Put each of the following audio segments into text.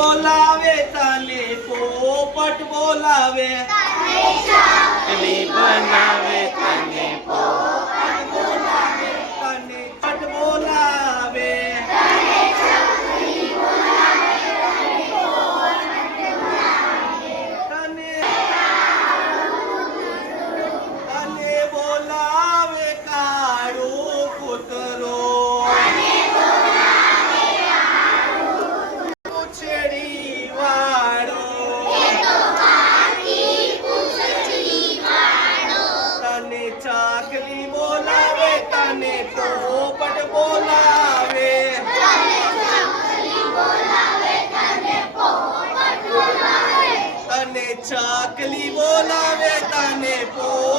બોલાવે તને પોપટ બોલાવે. ચાકલી બનાવે તને તને તને પોપટ બોલાવે. તને ચાકલી બોલાવે તને પોપટ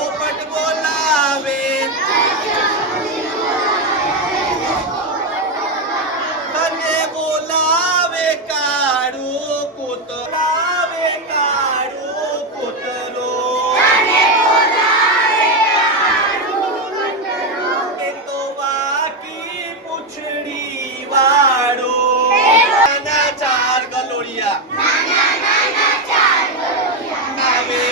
গরুয়া নামে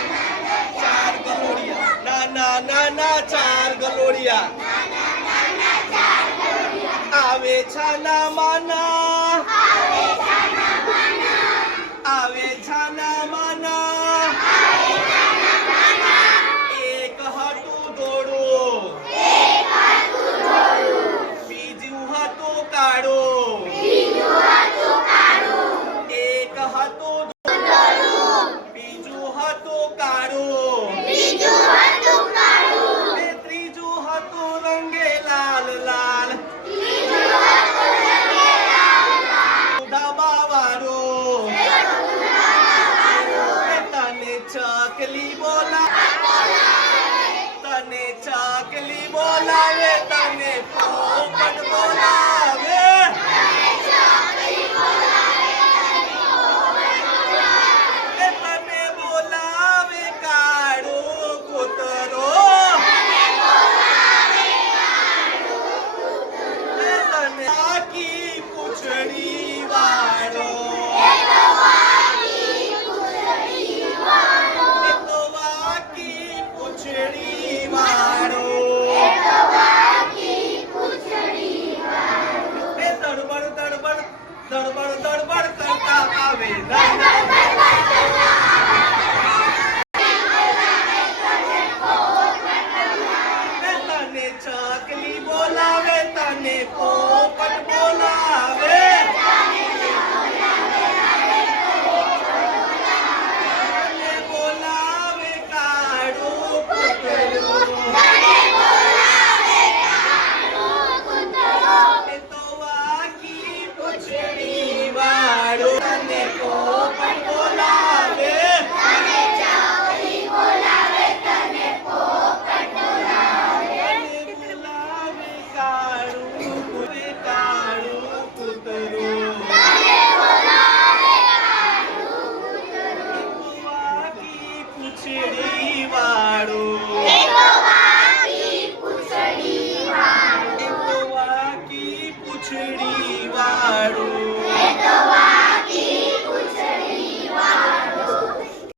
চার গলোরিয়া না না না না চার গলোরিয়া আবে ছানা মানা। la neta, neta. দরবার করতা হবে તને ચકલી બોલાવે તને પોપટ Yeah. પૂછડી વાળું પૂછડી વાળું